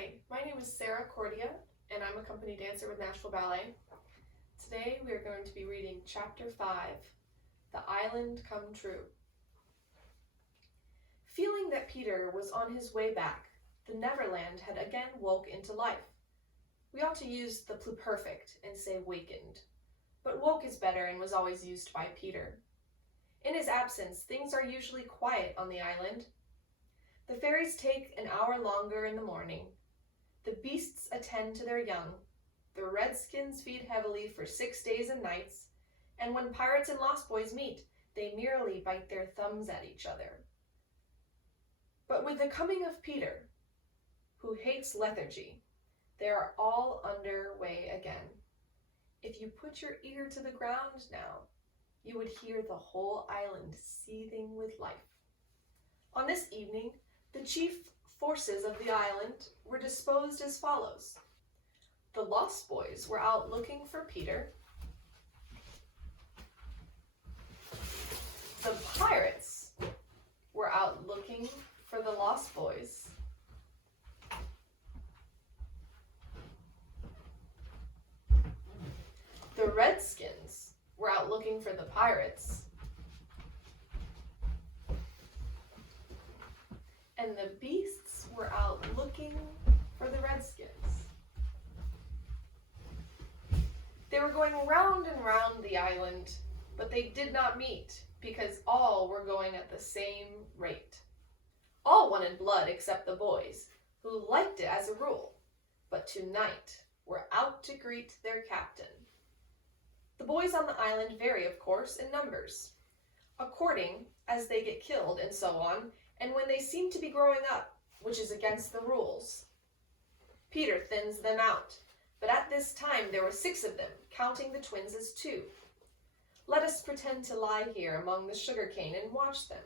Hi, my name is Sarah Cordia, and I'm a company dancer with Nashville Ballet. Today we are going to be reading Chapter 5, The Island Come True. Feeling that Peter was on his way back, the Neverland had again woke into life. We ought to use the pluperfect and say wakened, but woke is better and was always used by Peter. In his absence, things are usually quiet on the island. The fairies take an hour longer in the morning. The beasts attend to their young. The redskins feed heavily for 6 days and nights, and when pirates and lost boys meet, they merely bite their thumbs at each other. But with the coming of Peter, who hates lethargy, they are all under way again. If you put your ear to the ground now, you would hear the whole island seething with life. On this evening, the chief forces of the island were disposed as follows. The lost boys were out looking for Peter. The pirates were out looking for the lost boys. The redskins were out looking for the pirates. And the beasts were out looking for the redskins. They were going round and round the island, but they did not meet because all were going at the same rate. All wanted blood except the boys, who liked it as a rule, but tonight were out to greet their captain. The boys on the island vary, of course, in numbers, according as they get killed and so on, and when they seem to be growing up, which is against the rules. Peter thins them out, but at this time there were 6 of them, counting the twins as 2. Let us pretend to lie here among the sugarcane and watch them,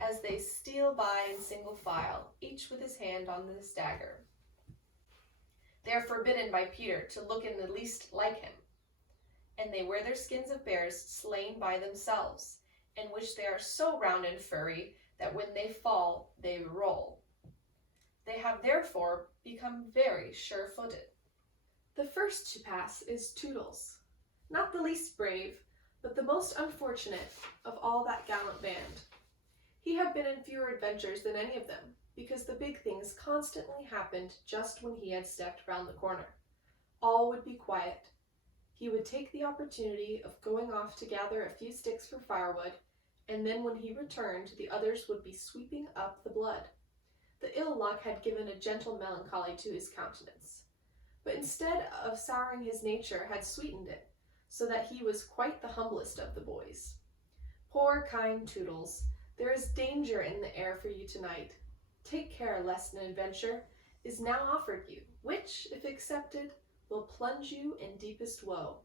as they steal by in single file, each with his hand on the dagger. They are forbidden by Peter to look in the least like him, and they wear their skins of bears slain by themselves, in which they are so round and furry that when they fall, they roll. They have therefore become very sure-footed. The first to pass is Toodles, not the least brave, but the most unfortunate of all that gallant band. He had been in fewer adventures than any of them, because the big things constantly happened just when he had stepped round the corner. All would be quiet. He would take the opportunity of going off to gather a few sticks for firewood, and then when he returned, the others would be sweeping up the blood. The ill luck had given a gentle melancholy to his countenance, but instead of souring his nature, had sweetened it, so that he was quite the humblest of the boys. Poor kind Toodles, there is danger in the air for you tonight. Take care lest an adventure is now offered you, which, if accepted, will plunge you in deepest woe.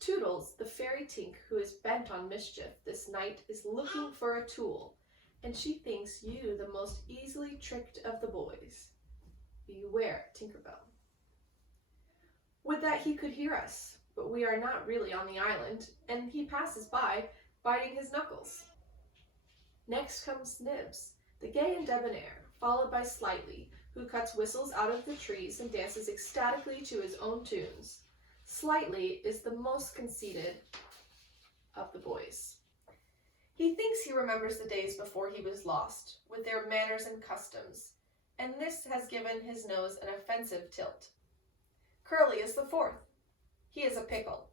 Toodles, the fairy tink who is bent on mischief this night, is looking for a tool, and she thinks you the most easily tricked of the boys. Beware, Tinkerbell. Would that he could hear us, but we are not really on the island, and he passes by, biting his knuckles. Next comes Nibs, the gay and debonair, followed by Slightly, who cuts whistles out of the trees and dances ecstatically to his own tunes. Slightly is the most conceited of the boys. He thinks he remembers the days before he was lost, with their manners and customs, and this has given his nose an offensive tilt. Curly is the 4th. He is a pickle,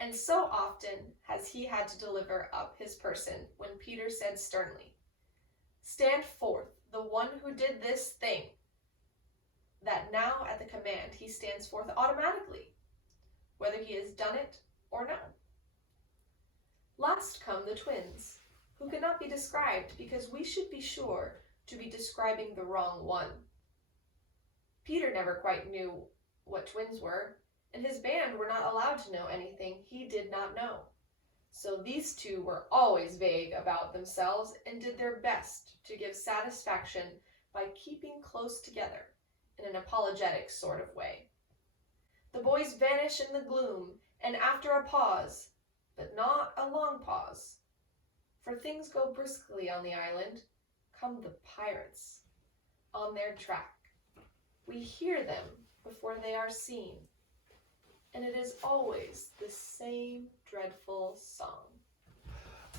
and so often has he had to deliver up his person when Peter said sternly, "Stand forth, the one who did this thing," that now at the command he stands forth automatically, whether he has done it or no. Last come the twins, who cannot be described because we should be sure to be describing the wrong one. Peter never quite knew what twins were, and his band were not allowed to know anything he did not know. So these 2 were always vague about themselves and did their best to give satisfaction by keeping close together in an apologetic sort of way. The boys vanish in the gloom, and after a pause, but not a long pause, for things go briskly on the island, come the pirates on their track. We hear them before they are seen, and it is always the same dreadful song.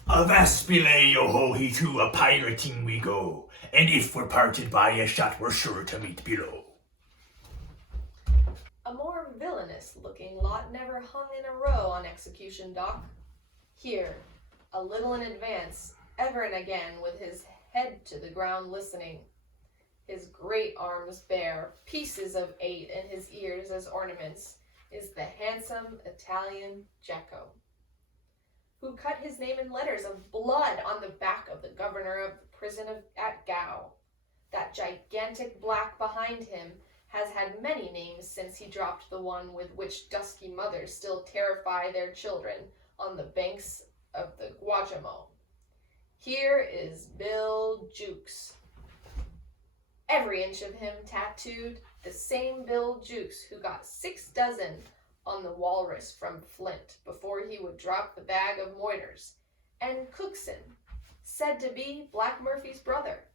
Avast belay, yo-ho-he to, a pirating we go, and if we're parted by a shot, we're sure to meet below. A more villainous-looking lot never hung in a row on execution dock. Here, a little in advance, ever and again, with his head to the ground listening, his great arms bare, pieces of 8 in his ears as ornaments, is the handsome Italian Jacko, who cut his name in letters of blood on the back of the governor of the prison at Gao. That gigantic black behind him has had many names since he dropped the one with which dusky mothers still terrify their children on the banks of the Guajamo. Here is Bill Jukes. Every inch of him tattooed, the same Bill Jukes who got 6 dozen on the walrus from Flint before he would drop the bag of moiters, and Cookson, said to be Black Murphy's brother,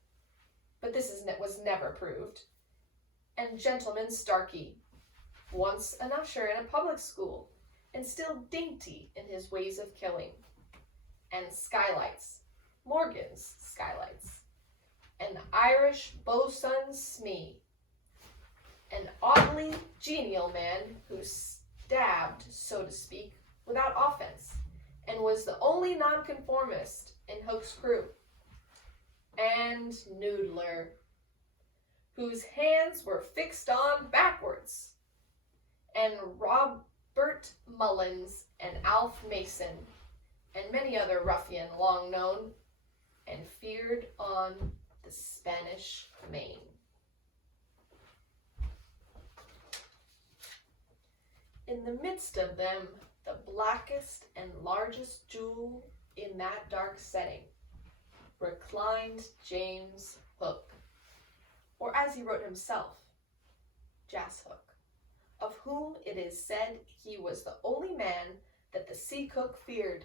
but this was never proved, and Gentleman Starkey, once an usher in a public school, and still dainty in his ways of killing, and Skylights, Morgan's Skylights, an Irish bosun Smee, an oddly genial man who stabbed, so to speak, without offense, and was the only nonconformist in Hook's crew, and Noodler, whose hands were fixed on backwards, and Robert Mullins, and Alf Mason, and many other ruffian long known and feared on the Spanish Main. In the midst of them, the blackest and largest jewel in that dark setting, reclined James Hook, or as he wrote himself, Jas Hook, of whom it is said he was the only man that the sea cook feared.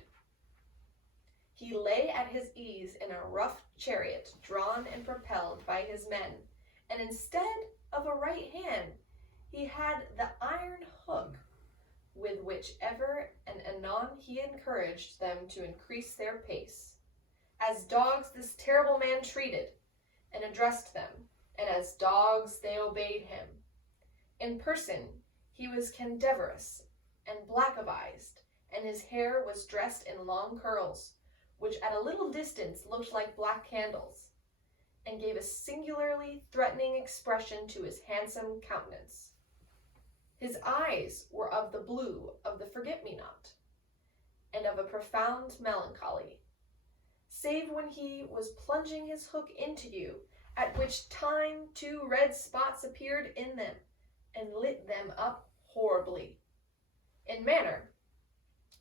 He lay at his ease in a rough chariot drawn and propelled by his men, and instead of a right hand, he had the iron hook with which ever and anon he encouraged them to increase their pace. As dogs this terrible man treated and addressed them, and as dogs they obeyed him. In person he was candeverous and black-of-eyed, and his hair was dressed in long curls, which at a little distance looked like black candles, and gave a singularly threatening expression to his handsome countenance. His eyes were of the blue of the forget-me-not, and of a profound melancholy, save when he was plunging his hook into you, at which time 2 red spots appeared in them, and lit them up horribly. In manner,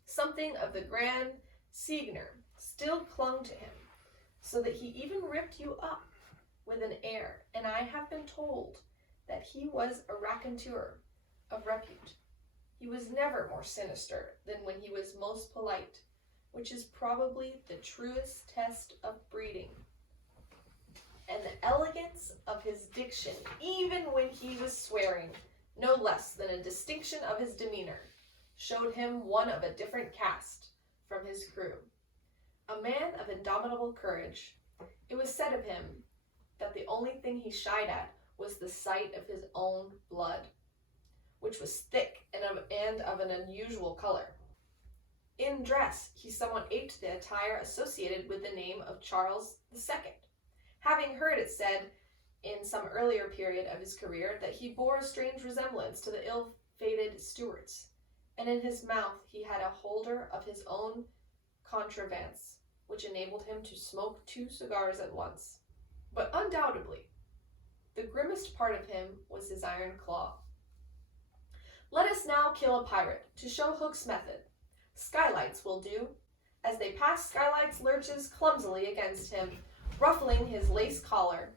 something of the grand Siegner still clung to him, so that he even ripped you up with an air, and I have been told that he was a raconteur of repute. He was never more sinister than when he was most polite, which is probably the truest test of breeding. And the elegance of his diction, even when he was swearing, no less than a distinction of his demeanor, showed him one of a different caste from his crew. A man of indomitable courage, it was said of him that the only thing he shied at was the sight of his own blood, which was thick and of an unusual color. In dress, he somewhat aped the attire associated with the name of Charles II, having heard it said in some earlier period of his career that he bore a strange resemblance to the ill-fated Stuarts, and in his mouth he had a holder of his own contrivance, which enabled him to smoke 2 cigars at once. But undoubtedly, the grimmest part of him was his iron claw. Let us now kill a pirate, to show Hook's method. Skylights will do. As they pass, Skylights lurches clumsily against him, ruffling his lace collar.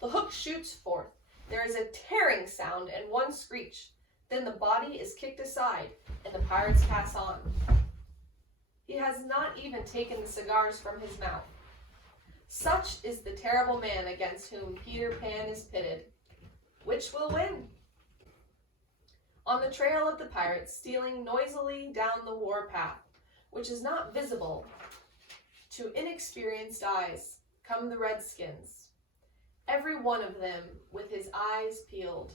The hook shoots forth. There is a tearing sound and one screech. Then the body is kicked aside, and the pirates pass on. He has not even taken the cigars from his mouth. Such is the terrible man against whom Peter Pan is pitted. which will win? On the trail of the pirates, stealing noisily down the war path, which is not visible to inexperienced eyes, come the redskins, every one of them with his eyes peeled.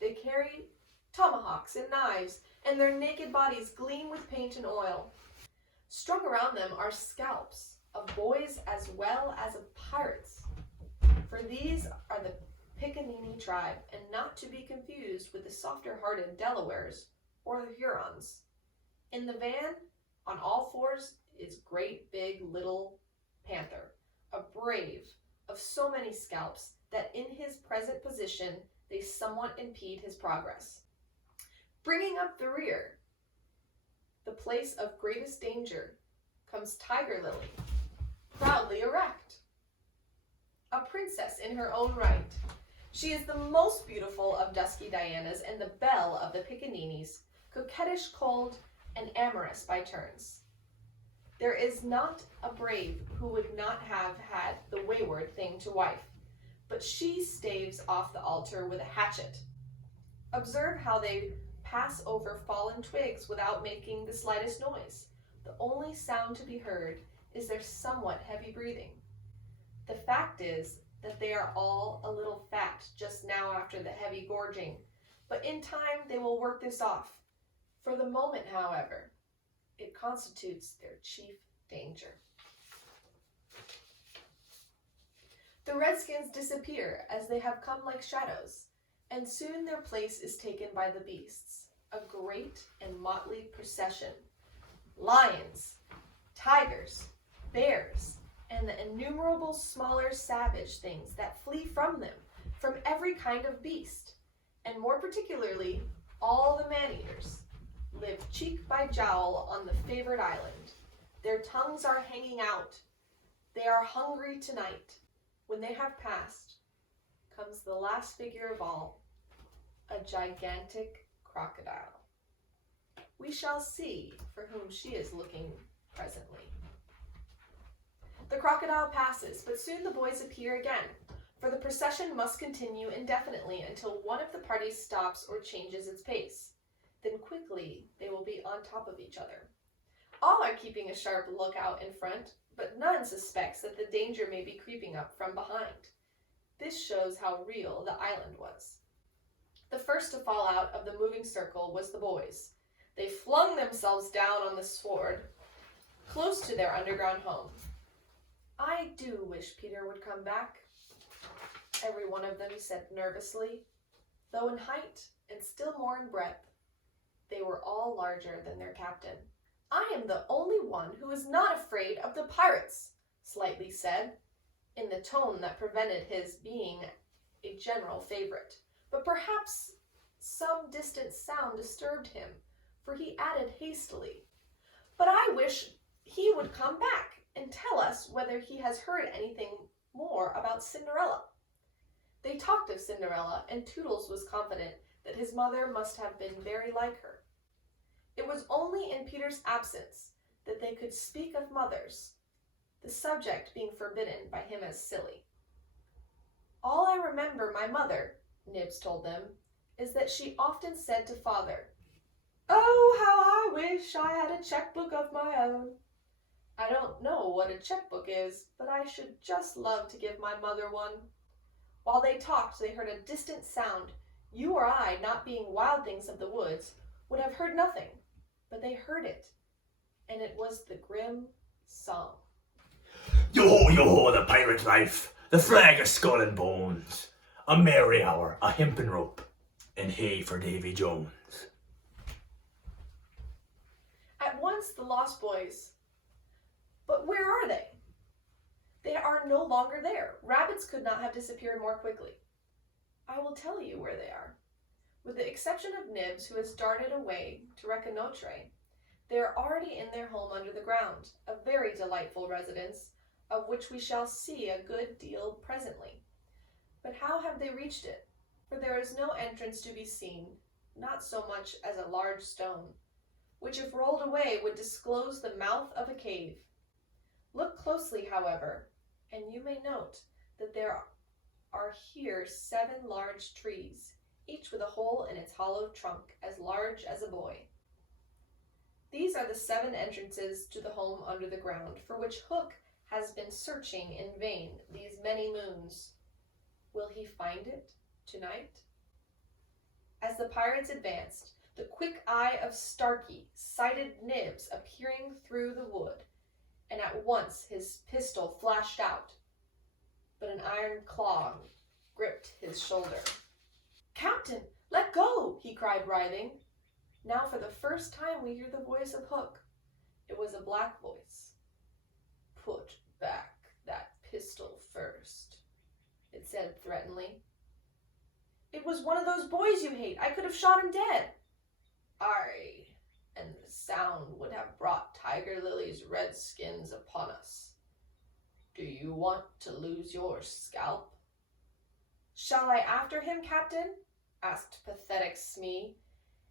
They carry tomahawks and knives, and their naked bodies gleam with paint and oil. Strung around them are scalps of boys as well as of pirates, for these are the Piccaninny tribe, and not to be confused with the softer-hearted Delawares or the Hurons. In the van, on all fours, is Great Big Little Panther, a brave of so many scalps that in his present position they somewhat impede his progress. Bringing up the rear, the place of greatest danger, comes Tiger Lily, proudly erect. A princess in her own right. She is the most beautiful of dusky Dianas and the belle of the Piccaninnies, coquettish, cold, and amorous by turns. There is not a brave who would not have had the wayward thing to wife, but she staves off the altar with a hatchet. Observe how they pass over fallen twigs without making the slightest noise. The only sound to be heard is their somewhat heavy breathing. The fact is that they are all a little fat just now after the heavy gorging, but in time they will work this off. For the moment, however, it constitutes their chief danger. The redskins disappear as they have come like shadows, and soon their place is taken by the beasts, a great and motley procession. Lions, tigers, bears, and the innumerable smaller savage things that flee from them, from every kind of beast, and more particularly, all the man-eaters, live cheek by jowl on the favored island. Their tongues are hanging out. They are hungry tonight. When they have passed, comes the last figure of all, a gigantic crocodile. We shall see for whom she is looking presently. The crocodile passes, but soon the boys appear again, for the procession must continue indefinitely until one of the parties stops or changes its pace. Then quickly they will be on top of each other. All are keeping a sharp lookout in front, but none suspects that the danger may be creeping up from behind. This shows how real the island was. The first to fall out of the moving circle was the boys. They flung themselves down on the sward, close to their underground home. I do wish Peter would come back, every one of them said nervously, though in height and still more in breadth, they were all larger than their captain. I am the only one who is not afraid of the pirates, Slightly said, in the tone that prevented his being a general favorite. But perhaps some distant sound disturbed him, for he added hastily, but I wish he would come back and tell us whether he has heard anything more about Cinderella. They talked of Cinderella, and Toodles was confident that his mother must have been very like her. It was only in Peter's absence that they could speak of mothers, the subject being forbidden by him as silly. All I remember my mother, Nibs told them, is that she often said to father, "Oh, how I wish I had a checkbook of my own." I don't know what a checkbook is, but I should just love to give my mother one. While they talked, they heard a distant sound. You or I, not being wild things of the woods, would have heard nothing, but they heard it, and it was the grim song. Yo-ho, the pirate life, the flag of skull and bones, a merry hour, a hempen rope, and hey for Davy Jones. At once the lost boys. But where are they? They are no longer there. Rabbits could not have disappeared more quickly. I will tell you where they are. With the exception of Nibs, who has darted away to reconnoitre, they are already in their home under the ground, a very delightful residence, of which we shall see a good deal presently. But how have they reached it? For there is no entrance to be seen, not so much as a large stone, which if rolled away would disclose the mouth of a cave. Look closely, however, and you may note that there are here 7 large trees, each with a hole in its hollow trunk as large as a boy. These are the 7 entrances to the home under the ground, for which Hook has been searching in vain these many moons. Will he find it tonight? As the pirates advanced, the quick eye of Starkey sighted Nibs appearing through the wood, and at once his pistol flashed out, but an iron claw gripped his shoulder. "Captain, let go!" he cried, writhing. Now for the first time we hear the voice of Hook. It was a black voice. "Put back that pistol first," it said threateningly. "It was one of those boys you hate. I could have shot him dead." "Aye, and the sound would have brought Tiger Lily's red skins upon us. Do you want to lose your scalp?" "Shall I after him, Captain?" asked pathetic Smee,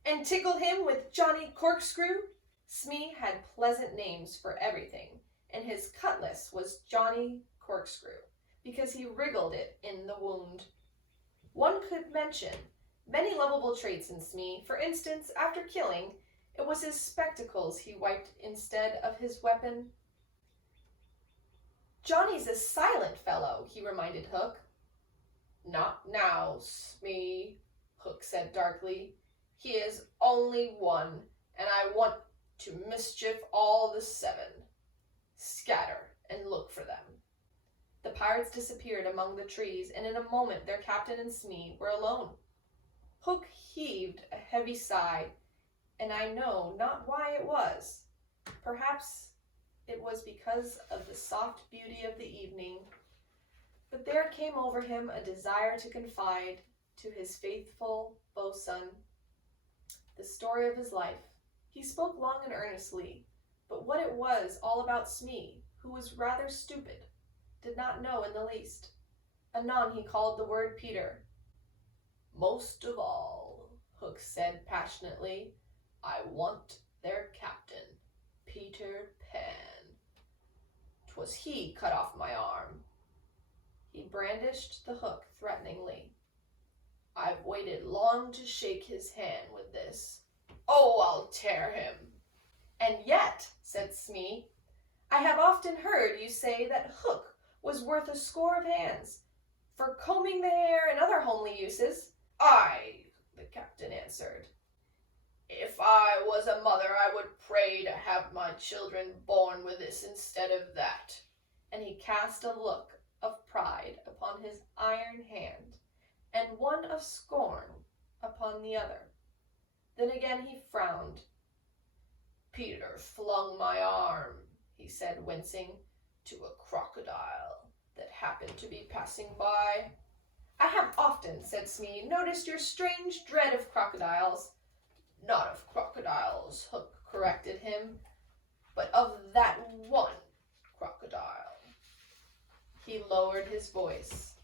"and tickle him with Johnny Corkscrew?" Smee had pleasant names for everything, and his cutlass was Johnny Corkscrew, because he wriggled it in the wound. One could mention many lovable traits in Smee. For instance, after killing, it was his spectacles he wiped instead of his weapon. "Johnny's a silent fellow," he reminded Hook. "Not now, Smee," Hook said darkly. "He is only one, and I want to mischief all the 7. Scatter and look for them." The pirates disappeared among the trees, and in a moment their captain and Smee were alone. Hook heaved a heavy sigh, and I know not why it was. Perhaps it was because of the soft beauty of the evening, but there came over him a desire to confide to his faithful boatswain the story of his life. He spoke long and earnestly, but what it was all about Smee, who was rather stupid, did not know in the least. Anon he called the word Peter. "Most of all," Hook said passionately, "I want their captain, Peter Pan. 'Twas he cut off my arm." He brandished the hook threateningly. "I've waited long to shake his hand with this. Oh, I'll tear him." "And yet," said Smee, "I have often heard you say that Hook was worth a score of hands, for combing the hair and other homely uses." "Aye," the captain answered. "If I was a mother, I would pray to have my children born with this instead of that." And he cast a look of pride upon his iron hand, and one of scorn upon the other. Then again he frowned. "Peter flung my arm," he said, wincing, "to a crocodile that happened to be passing by." "I have often," said Smee, "noticed your strange dread of crocodiles." "Not of crocodiles," Hook corrected him, "but of that one crocodile." He lowered his voice.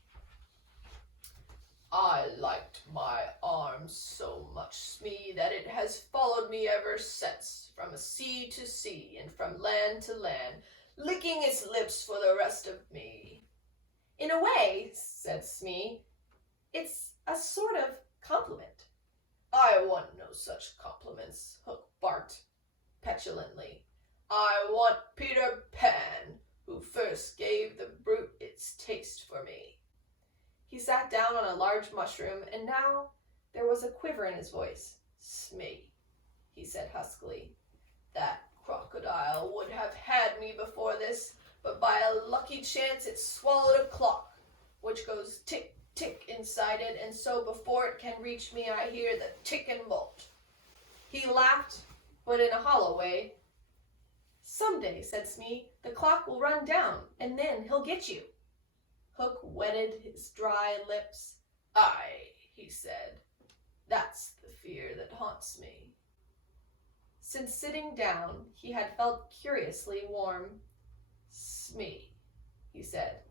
"I liked my arm so much, Smee, that it has followed me ever since, from sea to sea and from land to land, licking its lips for the rest of me." "In a way," said Smee, "it's a sort of compliment." "I want no such compliments," Hook barked petulantly. "I want Peter Pan, who first gave the brute its taste for me." He sat down on a large mushroom, and now there was a quiver in his voice. "Smee," he said huskily, "that crocodile would have had me before this, but by a lucky chance it swallowed a clock, which goes tick, tick inside it, and so before it can reach me I hear the tick and bolt." He laughed, but in a hollow way. "Someday," said Smee, "the clock will run down, and then he'll get you." Hook wetted his dry lips. "Aye," he said, "that's the fear that haunts me." Since sitting down, he had felt curiously warm. "Smee," he said,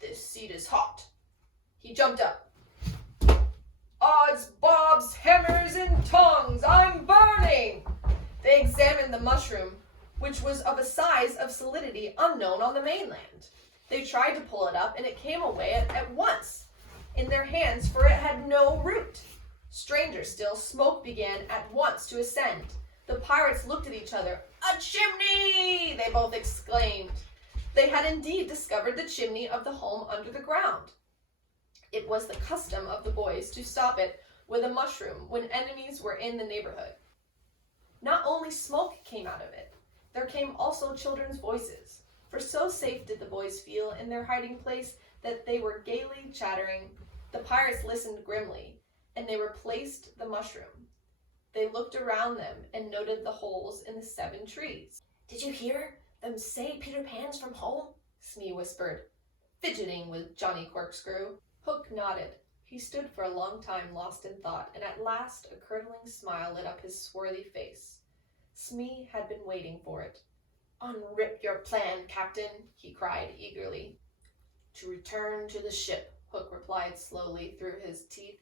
"this seat is hot." He jumped up. "Odds bobs, hammers, and tongs, I'm burning!" They examined the mushroom, which was of a size of solidity unknown on the mainland. They tried to pull it up, and it came away at once in their hands, for it had no root. Stranger still, smoke began at once to ascend. The pirates looked at each other. "A chimney!" they both exclaimed. They had indeed discovered the chimney of the home under the ground. It was the custom of the boys to stop it with a mushroom when enemies were in the neighborhood. Not only smoke came out of it, there came also children's voices, for so safe did the boys feel in their hiding place that they were gaily chattering. The pirates listened grimly, and they replaced the mushroom. They looked around them and noted the holes in the 7 trees. "Did you hear them say Peter Pan's from home?" Smee whispered, fidgeting with Johnny Corkscrew. Hook nodded. He stood for a long time lost in thought, and at last a curdling smile lit up his swarthy face. Smee had been waiting for it. "Unrip your plan, Captain," he cried eagerly. "To return to the ship," Hook replied slowly through his teeth,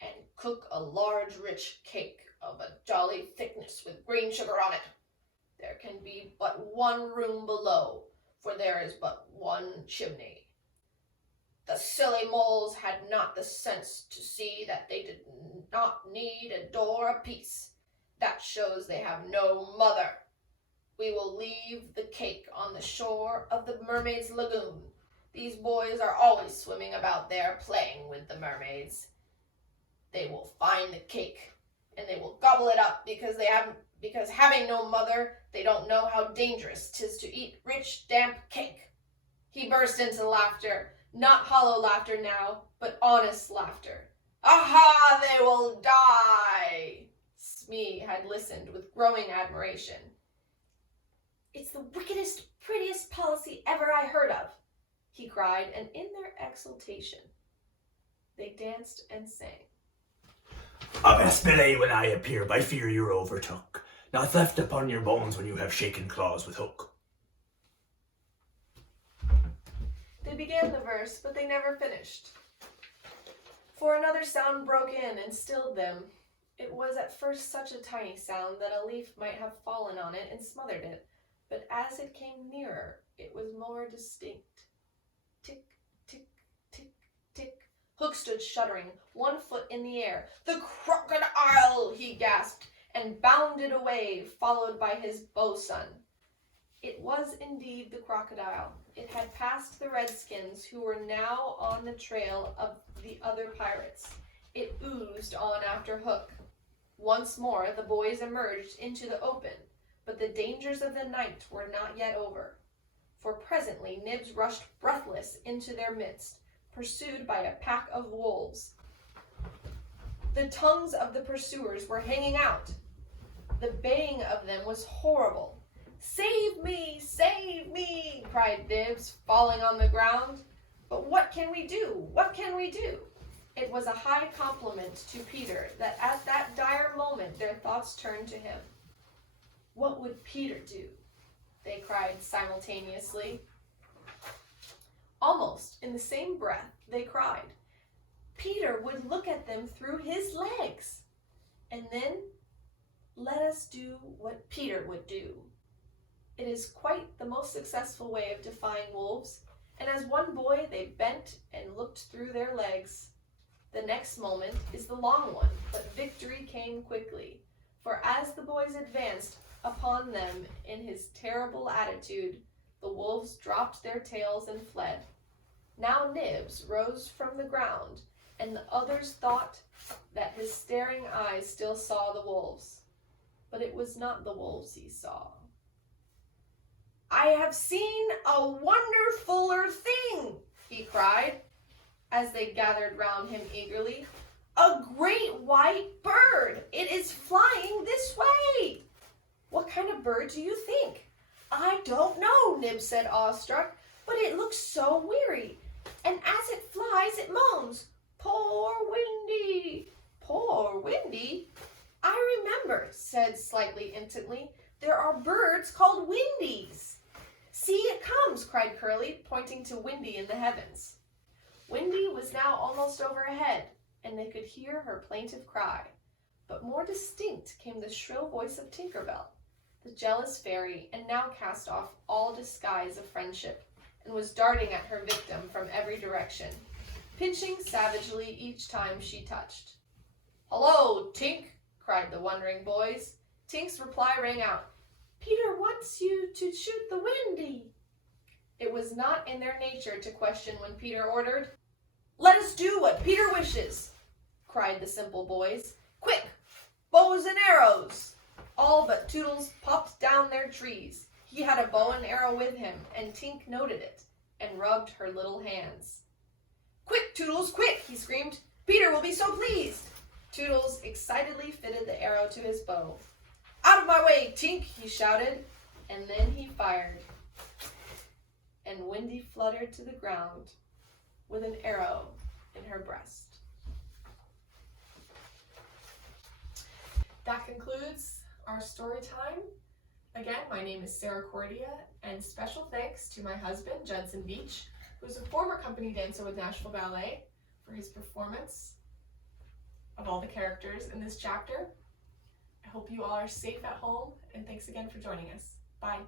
"and cook a large rich cake of a jolly thickness with green sugar on it. There can be but one room below, for there is but one chimney. The silly moles had not the sense to see that they did not need a door apiece. That shows they have no mother. We will leave the cake on the shore of the mermaid's lagoon. These boys are always swimming about there playing with the mermaids. They will find the cake, and they will gobble it up because having no mother, they don't know how dangerous 'tis to eat rich, damp cake." He burst into laughter, not hollow laughter now, but honest laughter. "Aha, they will die!" Smee had listened with growing admiration. "It's the wickedest, prettiest policy ever I heard of," he cried, and in their exultation, they danced and sang. "Avast belay when I appear, by fear you're overtook. Not left upon your bones when you have shaken claws with Hook." They began the verse, but they never finished. For another sound broke in and stilled them. It was at first such a tiny sound that a leaf might have fallen on it and smothered it, but as it came nearer, it was more distinct. Tick, tick, tick, tick. Hook stood shuddering, 1 foot in the air. "The crocodile!" he gasped, and bounded away, followed by his bosun. It was indeed the crocodile. It had passed the redskins, who were now on the trail of the other pirates. It oozed on after Hook. Once more the boys emerged into the open, but the dangers of the night were not yet over, for presently Nibs rushed breathless into their midst, pursued by a pack of wolves. The tongues of the pursuers were hanging out. The baying of them was horrible. "Save me! Save me!" cried Nibs, falling on the ground. "But what can we do? What can we do?" It was a high compliment to Peter that at that dire moment their thoughts turned to him. What would Peter do? They cried simultaneously. Almost in the same breath they cried, Peter would look at them through his legs. And then, let us do what Peter would do. It is quite the most successful way of defying wolves, and as one boy they bent and looked through their legs. The next moment is the long one, but victory came quickly, for as the boys advanced upon them in his terrible attitude, the wolves dropped their tails and fled. Now Nibs rose from the ground, and the others thought that his staring eyes still saw the wolves. But it was not the wolves he saw. "I have seen a wonderfuller thing," he cried, as they gathered round him eagerly. "A great white bird! It is flying this way!" "What kind of bird do you think?" "I don't know," Nibs said, awestruck, "but it looks so weary, and as it flies it moans, 'Poor Windy! Poor Windy!'" "I remember," said Slightly instantly, "there are birds called windies." "See, it comes!" cried Curly, pointing to Windy in the heavens. Windy was now almost overhead, and they could hear her plaintive cry. But more distinct came the shrill voice of Tinker Bell, the jealous fairy, and now cast off all disguise of friendship, and was darting at her victim from every direction, pinching savagely each time she touched. "Hello, Tink," cried the wondering boys. Tink's reply rang out, "Peter wants you to shoot the windy." It was not in their nature to question when Peter ordered. "Let us do what Peter wishes," cried the simple boys. "Quick, bows and arrows!" All but Toodles popped down their trees. He had a bow and arrow with him, and Tink noted it and rubbed her little hands. "Quick, Toodles, quick!" he screamed. "Peter will be so pleased." Toodles excitedly fitted the arrow to his bow. "Out of my way, Tink!" he shouted, and then he fired. And Windy fluttered to the ground with an arrow in her breast. That concludes our story time. Again, my name is Sarah Cordia, and special thanks to my husband, Judson Beach, who's a former company dancer with Nashville Ballet, for his performance of all the characters in this chapter. I hope you all are safe at home, and thanks again for joining us. Bye.